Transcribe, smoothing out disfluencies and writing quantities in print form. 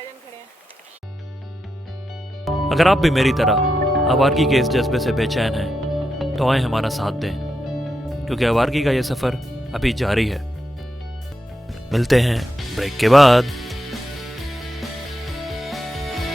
Guardian खड़े हैं। अगर आप भी मेरी तरह आवारगी के इस जज्बे से बेचैन हैं तो आए हमारा साथ दें, क्योंकि आवारगी का ये सफ़र अभी जारी है। मिलते हैं ब्रेक के बाद।